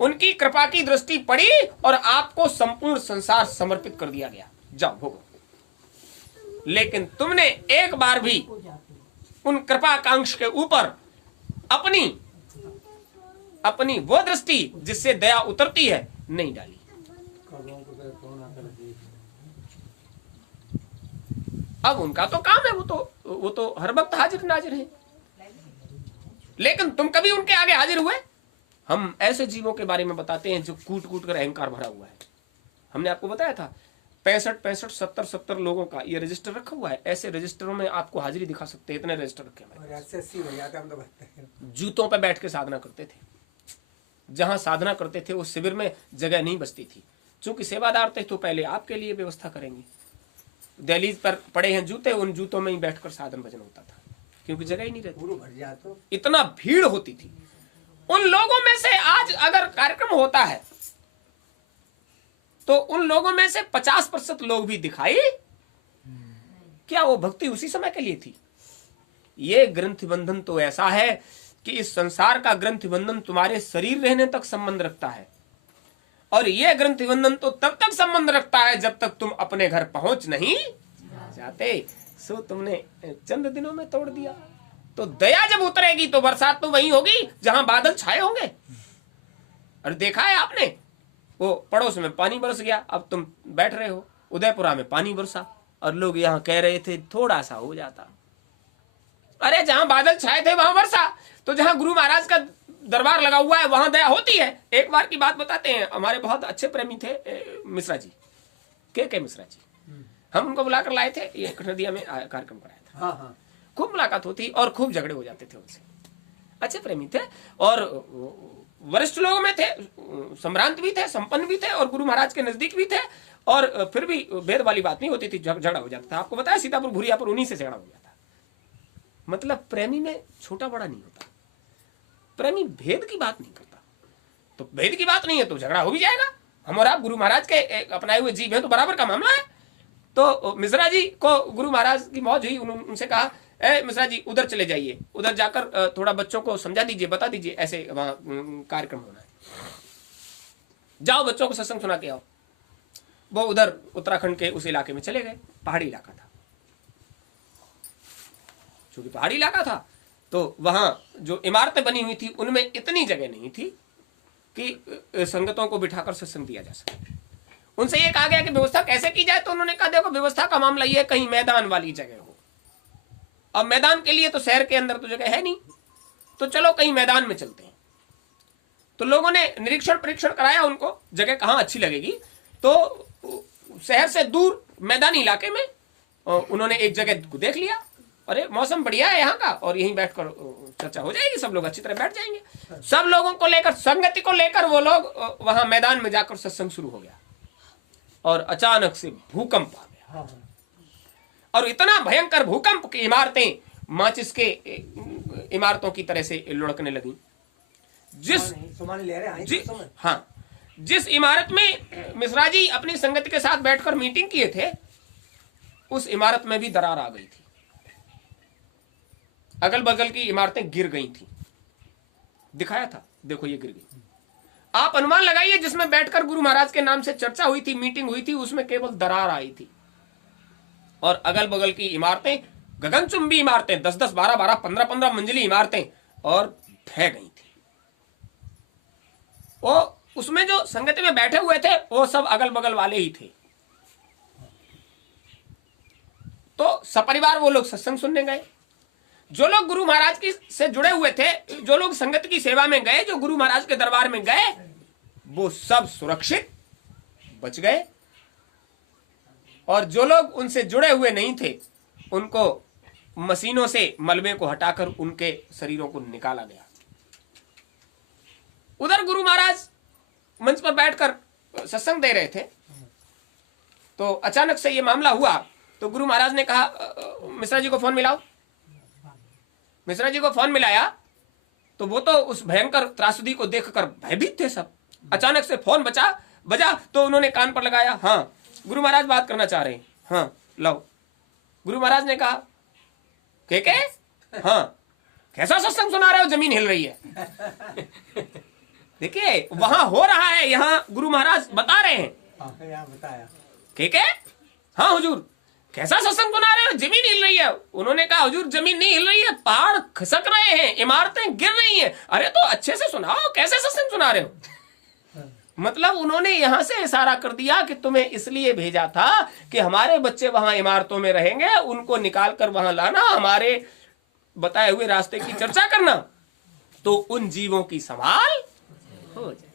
उनकी कृपा की दृष्टि पड़ी और आपको संपूर्ण संसार समर्पित कर दिया गया, जाओ भोगो। लेकिन तुमने एक बार भी उन कृपाकांक्ष के ऊपर अपनी वो दृष्टि जिससे दया उतरती है नहीं डाली। अब उनका तो काम है, वो तो हर वक्त हाजिर नाजिर है, लेकिन तुम कभी उनके आगे हाजिर हुए? हम ऐसे जीवों के बारे में बताते हैं जो कूट कूट कर अहंकार भरा हुआ है। हमने आपको बताया था 65 70 लोगों का ये रजिस्टर रखा हुआ है। ऐसे रजिस्टरों में आपको हाजिरी दिखा सकते हैं, इतने रजिस्टर रखे हैं। जूतों पे बैठ के साधना करते थे, जहां साधना करते थे उस शिविर में जगह नहीं बचती थी। चूंकि सेवादार थे तो पहले आपके लिए व्यवस्था करेंगे। दहलीज पर पड़े हैं जूते, उन जूतों में ही बैठकर साधन भजन होता था, क्योंकि जगह ही नहीं रहती, इतना भीड़ होती थी। उन लोगों में से आज अगर कार्यक्रम होता है तो उन लोगों में से 50% लोग भी दिखाई, क्या वो भक्ति उसी समय के लिए थी? ये ग्रंथि बंधन तो ऐसा है कि इस संसार का ग्रंथि बंधन तुम्हारे शरीर रहने तक संबंध रखता है, और यह ग्रंथि बंधन तो तब तक संबंध रखता है जब तक तुम अपने घर पहुंच नहीं जाते। सो तुमने चंद दिनों में तोड़ दिया। तो दया जब उतरेगी तो बरसात तो वहीं होगी जहां बादल छाए होंगे। और देखा है आपने, वो पड़ोस में पानी बरस गया, अब तुम बैठ रहे हो उदयपुरा में पानी बरसा, और लोग यहाँ कह रहे थे थोड़ा सा हो जाता। अरे जहां बादल छाए थे वहां बरसा, तो जहां गुरु महाराज का दरबार लगा हुआ है वहां दया होती है। एक बार की बात बताते हैं, हमारे बहुत अच्छे प्रेमी थे मिश्रा जी, के मिश्रा जी, हम उनको बुलाकर लाए थे, ये कटनदिया में कार्यक्रम कराया था। हाँ। खूब मुलाकात होती और खूब झगड़े हो जाते थे उनसे। अच्छे प्रेमी थे और वरिष्ठ लोगों में थे, संभ्रांत भी थे, संपन्न भी थे और गुरु महाराज के नजदीक भी थे, और फिर भी भेद वाली बात नहीं होती थी, झगड़ा हो जाता था। आपको बताया सीतापुर भूरियापुर उन्हीं से झगड़ा हो जाता। मतलब प्रेमी में छोटा बड़ा नहीं होता, प्रेमी भेद की बात नहीं करता। तो भेद की बात नहीं है तो झगड़ा हो भी जाएगा। हम और आप गुरु महाराज के अपनाए हुए जीव हैं तो बराबर का मामला है। तो मिश्रा जी को गुरु महाराज की मौज हुई, उनसे कहा मिश्रा जी उधर चले जाइए, उधर जाकर थोड़ा बच्चों को समझा दीजिए, बता दीजिए ऐसे वहां कार्यक्रम होना है, जाओ बच्चों को सत्संग सुना के आओ। वो उधर उत्तराखंड के उस इलाके में चले गए, पहाड़ी इलाका था। क्योंकि पहाड़ी इलाका था तो वहां जो इमारतें बनी हुई थी उनमें इतनी जगह नहीं थी कि संगतों को बिठाकर सत्संग दिया जा सके। उनसे ये कहा गया कि व्यवस्था कैसे की जाए, तो उन्होंने कहा देखो व्यवस्था का मामला ये है कहीं मैदान वाली जगह हो। अब मैदान के लिए तो शहर के अंदर तो जगह है नहीं, तो चलो कहीं मैदान में चलते हैं। तो लोगों ने निरीक्षण परीक्षण कराया उनको जगह कहाँ अच्छी लगेगी, तो शहर से दूर मैदानी इलाके में उन्होंने एक जगह को देख लिया। अरे मौसम बढ़िया है यहाँ का और यहीं बैठकर चर्चा हो जाएगी, सब लोग अच्छी तरह बैठ जाएंगे। सब लोगों को लेकर, संगति को लेकर वो लोग वहां मैदान में जाकर सत्संग शुरू हो गया और अचानक से भूकंप आ गया। और इतना भयंकर भूकंप की इमारतें माचिस के इमारतों की तरह से लुढ़कने लगी। जिस इमारत में मिश्रा जी अपनी संगति के साथ बैठकर मीटिंग किए थे उस इमारत में भी दरार आ गई थी, अगल बगल की इमारतें गिर गई थी। दिखाया था, देखो ये गिर गई। आप अनुमान लगाइए जिसमें बैठकर गुरु महाराज के नाम से चर्चा हुई थी, मीटिंग हुई थी, उसमें केवल दरार आई थी और अगल बगल की इमारतें गगनचुंबी इमारतें 10-10, 12-12, 15-15 मंजिली इमारतें और ढह गई थी। वो उसमें जो संगति में बैठे हुए थे वो सब अगल बगल वाले ही थे। तो सपरिवार वो लोग सत्संग सुनने गए। जो लोग गुरु महाराज की से जुड़े हुए थे, जो लोग संगत की सेवा में गए, जो गुरु महाराज के दरबार में गए, वो सब सुरक्षित बच गए और जो लोग उनसे जुड़े हुए नहीं थे उनको मशीनों से मलबे को हटाकर उनके शरीरों को निकाला गया। उधर गुरु महाराज मंच पर बैठकर सत्संग दे रहे थे तो अचानक से ये मामला हुआ। तो गुरु महाराज ने कहा मिश्रा जी को फोन मिलाओ। मिश्रा जी को फोन मिलाया तो वो तो उस भयंकर त्रासदी को देखकर भयभीत थे सब। अचानक से फोन बजा तो उन्होंने कान पर लगाया, हाँ गुरु महाराज बात करना चाह रहे हैं, हाँ लाओ। गुरु महाराज ने कहा के हाँ कैसा सत्संग सुना रहे हो, जमीन हिल रही है। देखिए वहां हो रहा है, यहाँ गुरु महाराज बता रहे हैं। यहाँ बताया। ठीक है, हाँ हुजूर कैसा सत्संग सुना रहे हो, जमीन हिल रही है। उन्होंने कहा हुजूर जमीन नहीं हिल रही है, पहाड़ खसक रहे हैं, इमारतें गिर रही हैं। अरे तो अच्छे से सुनाओ, कैसे सत्संग सुना रहे हो। मतलब उन्होंने यहां से इशारा कर दिया कि तुम्हें इसलिए भेजा था कि हमारे बच्चे वहां इमारतों में रहेंगे, उनको निकाल कर वहां लाना, हमारे बताए हुए रास्ते की चर्चा करना, तो उन जीवों की संभाल हो जाए।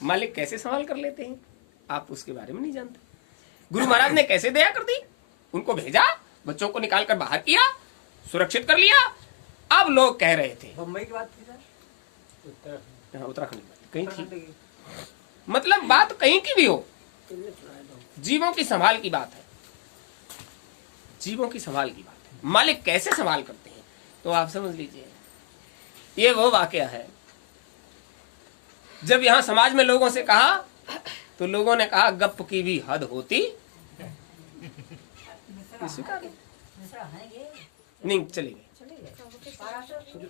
मालिक कैसे संभाल कर लेते हैं आप उसके बारे में नहीं जानते। गुरु महाराज ने कैसे दया कर दी, उनको भेजा, बच्चों को निकाल कर बाहर किया, सुरक्षित कर लिया। अब लोग कह रहे थे, मुंबई की बात थी, उत्तराखंड कहीं थी, मतलब बात कहीं की भी हो, जीवों की संभाल की बात है, जीवों की संभाल की बात है। मालिक कैसे संभाल करते हैं तो आप समझ लीजिए, ये वो वाकया है जब यहां समाज में लोगों से कहा तो लोगों ने कहा गप की भी हद होती नहीं, चली गई।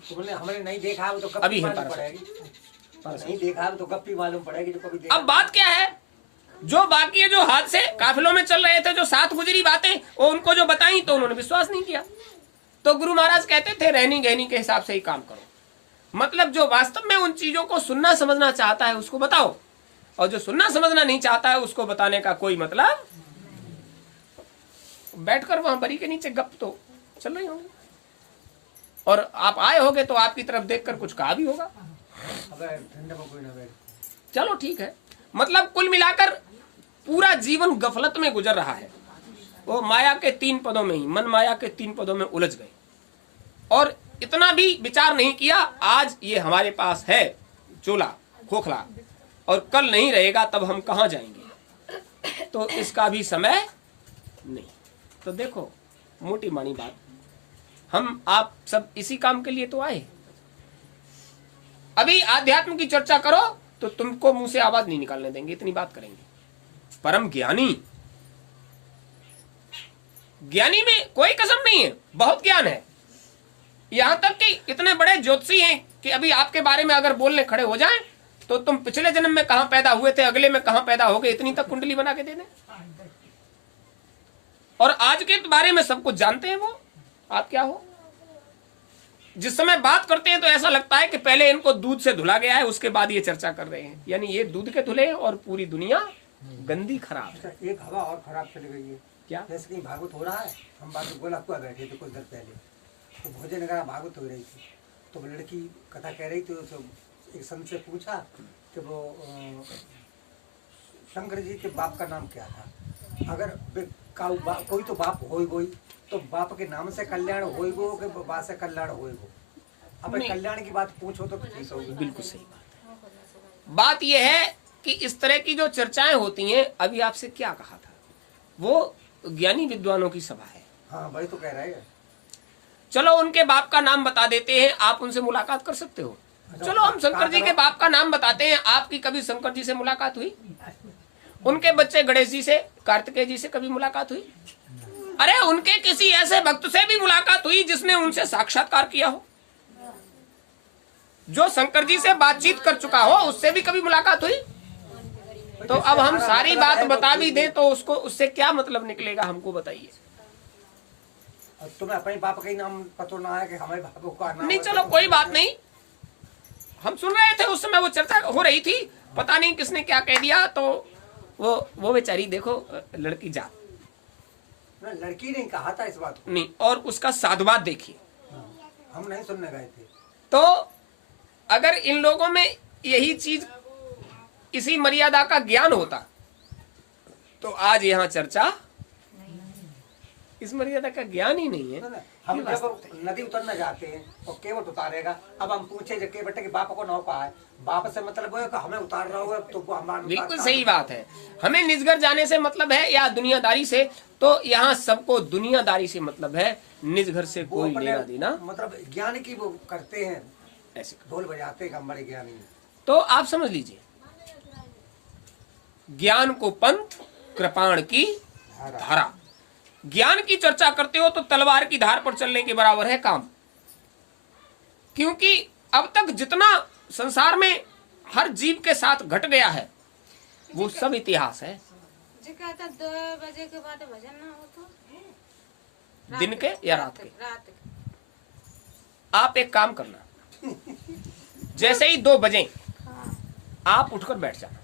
तुमने हमने नहीं देखा है तो अभी है नहीं देखा है तो गप्पी मालूम पड़ेगी जो कभी। अब बात क्या है, जो बाकी है, जो हाथ से काफिलों में चल रहे थे, जो साथ गुजरी बातें वो उनको जो बताई तो उन्होंने विश्वास नहीं किया। तो गुरु महाराज कहते थे रहनी गहनी के हिसाब से ही काम करो। मतलब जो वास्तव में उन चीजों को सुनना समझना चाहता है उसको बताओ, और जो सुनना समझना नहीं चाहता है उसको बताने का कोई मतलब। बैठकर वहां बरी के नीचे गप तो चल रही होंगी, और आप आए होगे तो आपकी तरफ देखकर कुछ कहा भी होगा। चलो ठीक है, मतलब कुल मिलाकर पूरा जीवन गफलत में गुजर रहा है। वो माया के 3 पदों में ही, मन माया के 3 पदों में उलझ गए, और इतना भी विचार नहीं किया आज ये हमारे पास है चोला खोखला, और कल नहीं रहेगा तब हम कहां जाएंगे, तो इसका भी समय नहीं। तो देखो मोटी मानी बात, हम आप सब इसी काम के लिए तो आए। अभी आध्यात्म की चर्चा करो तो तुमको मुंह से आवाज नहीं निकालने देंगे, इतनी बात करेंगे। परम ज्ञानी, ज्ञानी में कोई कसम नहीं है, बहुत ज्ञान है। यहां तक कि इतने बड़े ज्योतिषी हैं कि अभी आपके बारे में अगर बोलने खड़े हो जाएं तो तुम पिछले जन्म में कहां पैदा हुए थे, अगले में कहां पैदा हो गए, इतनी तक कुंडली बना के दे दें। और आज के बारे में सब कुछ जानते हैं वो आप क्या हो। जिस समय बात करते हैं तो ऐसा लगता है कि पहले इनको दूध से धुला गया है, उसके बाद ये चर्चा कर रहे हैं। यानी ये दूध के धुले और पूरी दुनिया गंदी खराब है। एक हवा और खराब चली गई है क्या, जैसे कहीं भागवत हो रहा है, हम बात गोला कुआ बैठे थे कुछ देर पहले, तो भोजन नगर भागवत हो रही थी, तो लड़की कथा कह रही थी, तो एक संत से पूछा कि वो शंकर जी के बाप का नाम क्या था। अगर कोई तो बाप हो गई, तो बाप के नाम से कल्याण होई गो कि बाप से कल्याण होई गो। अब कल्याण की बात पूछो तो ठीक होगी। बिल्कुल सही बात है। बात यह है कि इस तरह की जो चर्चाएं होती हैं, अभी आपसे क्या कहा था, वो ज्ञानी विद्वानों की सभा है। हाँ वही तो कह रहे हैं। चलो उनके बाप का नाम बता देते हैं, आप उनसे मुलाकात कर सकते हो। चलो हम शंकर जी के बाप का नाम बताते हैं, आपकी कभी शंकर जी से मुलाकात हुई? उनके बच्चे गणेश जी से, कार्तिकेय जी से कभी मुलाकात हुई? अरे उनके किसी ऐसे भक्त से भी मुलाकात हुई जिसने उनसे साक्षात्कार किया हो? जो शंकर जी से बातचीत कर चुका हो उससे भी कभी मुलाकात हुई? तो अब हम सारी बात बता भी दें तो उसको उससे क्या मतलब निकलेगा, हमको बताइए। तुम्हें अपने बाप का ही नाम पता ना है कि हमारे बाप का नाम नहीं, चलो कोई बात नहीं, हम सुन रहे थे उस समय वो चर्चा हो रही थी, पता नहीं किसने क्या कह दिया, तो वो बेचारी देखो लड़की जात, लड़की ने कहा था इस बात को नहीं, और उसका साधुवाद देखिए। हम नहीं सुनने गए थे। तो अगर इन लोगों में यही चीज, इसी मर्यादा का ज्ञान होता तो आज यहाँ चर्चा, इस मर्यादा का ज्ञान ही नहीं है। हम जब नदी उतरना जाते हैं और केवट उतारेगा, अब हम पूछे जब केवट के बाप को नौ कहा है, बाप से मतलब है कि हमें उतार रहा हो तो हमारा। बिल्कुल सही बात है, हमें निजगर जाने से मतलब है या दुनियादारी से, तो यहाँ सबको दुनियादारी से मतलब है, निज घर से कोई लेना देना। मतलब ज्ञान की वो करते हैं, ऐसे ढोल बजाते हैं, हम बड़े ज्ञानी। तो आप समझ लीजिए, ज्ञान को पंथ, कृपाण की धारा। ज्ञान की चर्चा करते हो तो तलवार की धार पर चलने के बराबर है काम, क्योंकि अब तक जितना संसार में हर जीव के साथ घट गया है वो सब इतिहास है। जी कहता 2 बजे के बाद भजन ना हो तो दिन के या रात के? रात के। आप एक काम करना, जैसे ही 2 बजे हाँ, आप उठकर बैठ जाना,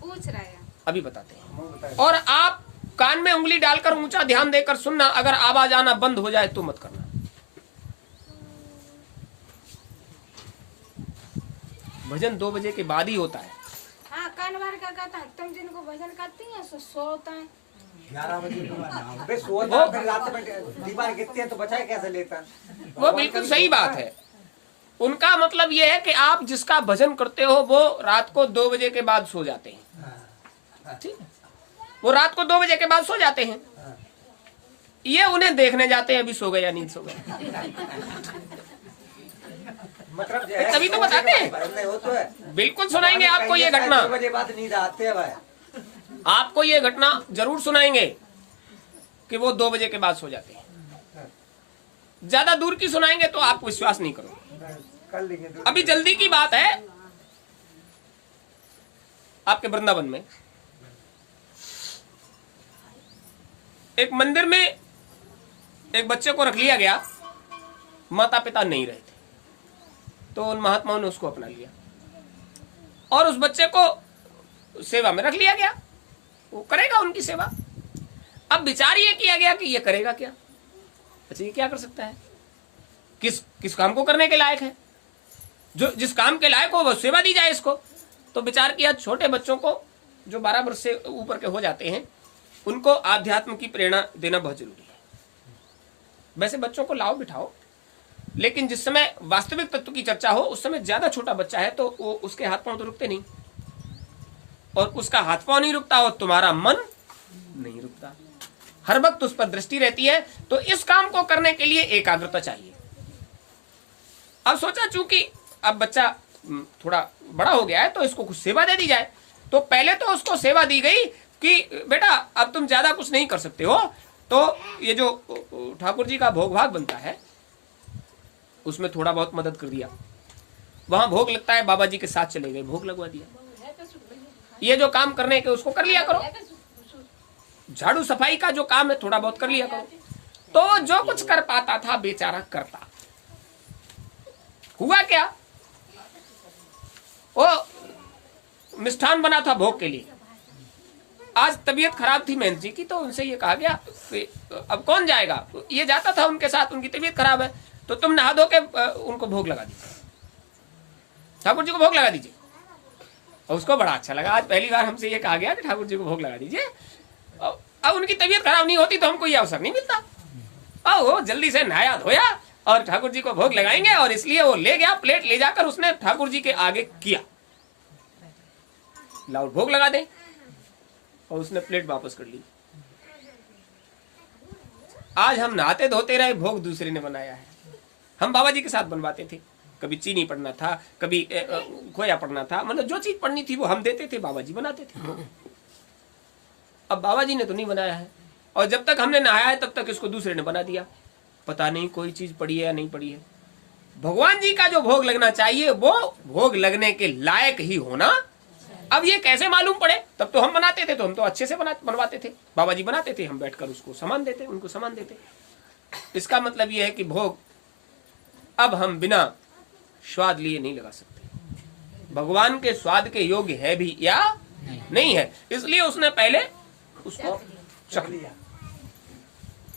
पूछ रहे हैं। अभी बताते हैं। वो बताए। और आप कान में उंगली डालकर ऊंचा ध्यान देकर सुनना, अगर आवाज आना बंद हो जाए तो मत करना। भजन 2 बजे के बाद ही होता है। हाँ, कान बार का कहता है तुम जिनको भजन करती हैं सोता है। 11 बजे के बाद ना बे सोता है, फिर रात में दीवार गिरती है तो बचाए कैसे लेता? वो बिल्कुल सही बात है। उनका मतलब ये है कि आप जिसका भजन करते हो वो रात को 2 बजे के बाद सो जाते हैं। ठीक है, वो रात को 2 बजे के बाद सो जाते हैं। ये उन्हें देखने जाते हैं अभी सो गए या नहीं सो गए। मतलब जो है, तभी तो बताते हैं। नहीं हो तो है। बिल्कुल सुनाएंगे आपको ये घटना, 2 बजे बाद नींद आते हैं भाई। आपको ये घटना जरूर सुनाएंगे कि वो 2 बजे के बाद सो जाते हैं। ज्यादा दूर की सुनाएंगे तो आप विश्वास नहीं करो। कर लेंगे। अभी जल्दी की बात है, आपके वृंदावन में एक मंदिर में एक बच्चे को रख लिया गया, माता पिता नहीं रहे थे, तो उन महात्माओं ने उसको अपना लिया और उस बच्चे को सेवा में रख लिया गया। वो करेगा उनकी सेवा। अब विचार ये किया गया कि ये करेगा क्या, अच्छा ये क्या कर सकता है, किस काम को करने के लायक है, जो जिस काम के लायक हो वो सेवा दी जाए इसको। तो विचार किया छोटे बच्चों को जो 12 वर्ष से ऊपर के हो जाते हैं उनको आध्यात्म की प्रेरणा देना बहुत जरूरी है। वैसे बच्चों को लाओ बिठाओ, लेकिन जिस समय वास्तविक तत्व की चर्चा हो उस समय ज्यादा छोटा बच्चा है तो वो उसके हाथ पांव तो रुकते नहीं, और उसका हाथ पांव नहीं रुकता और तुम्हारा मन नहीं रुकता, हर वक्त उस पर दृष्टि रहती है। तो इस काम को करने के लिए एकाग्रता चाहिए। अब सोचा चूंकि अब बच्चा थोड़ा बड़ा हो गया है तो इसको कुछ सेवा दे दी जाए। तो पहले तो उसको सेवा दी गई कि बेटा अब तुम ज्यादा कुछ नहीं कर सकते हो, तो ये जो ठाकुर जी का भोग भाग बनता है उसमें थोड़ा बहुत मदद कर दिया। वहां भोग लगता है, बाबा जी के साथ चले गए, भोग लगवा दिया। ये जो काम करने के उसको कर लिया करो, झाड़ू सफाई का जो काम है थोड़ा बहुत कर लिया करो। तो जो कुछ कर पाता था बेचारा करता। हुआ क्या, वो मिष्ठान बना था भोग के लिए। आज तबीयत खराब थी महंत जी की, तो उनसे ये कहा गया अब कौन जाएगा, ये जाता था उनके साथ, उनकी तबीयत खराब है तो तुम नहा धो के उनको भोग लगा दीजिए, ठाकुर जी को भोग लगा दीजिए। और उसको बड़ा अच्छा लगा, आज पहली बार हमसे ये कहा गया कि ठाकुर जी को भोग लगा दीजिए। अब उनकी तबीयत खराब नहीं होती तो हमको ये अवसर नहीं मिलता। अब वो जल्दी से नहाया धोया और ठाकुर जी को भोग लगाएंगे, और इसलिए वो ले गया, प्लेट ले जाकर उसने ठाकुर जी के आगे किया, लाओ भोग लगा दे, और उसने प्लेट वापस कर ली। आज हम नहाते धोते रहे, भोग दूसरे ने बनाया है। हम बाबा जी के साथ बनवाते थे, कभी चीनी पड़ना था, कभी खोया पड़ना था, मतलब जो चीज पड़नी थी वो हम देते थे, बाबा जी बनाते थे। अब बाबा जी ने तो नहीं बनाया है, और जब तक हमने नहाया है तब तक इसको दूसरे ने बना दिया। पता नहीं कोई चीज पड़ी है या नहीं पड़ी है। भगवान जी का जो भोग लगना चाहिए वो भोग लगने के लायक ही होना। अब ये कैसे मालूम पड़े, तब तो हम बनाते थे, तो हम तो अच्छे से बनवाते थे, बाबा जी बनाते थे, हम बैठकर उसको सामान देते, उनको सामान देते। इसका मतलब ये है कि भोग अब हम बिना स्वाद लिए नहीं लगा सकते। भगवान के स्वाद के योग्य है भी या नहीं है, इसलिए उसने पहले उसको चख लिया।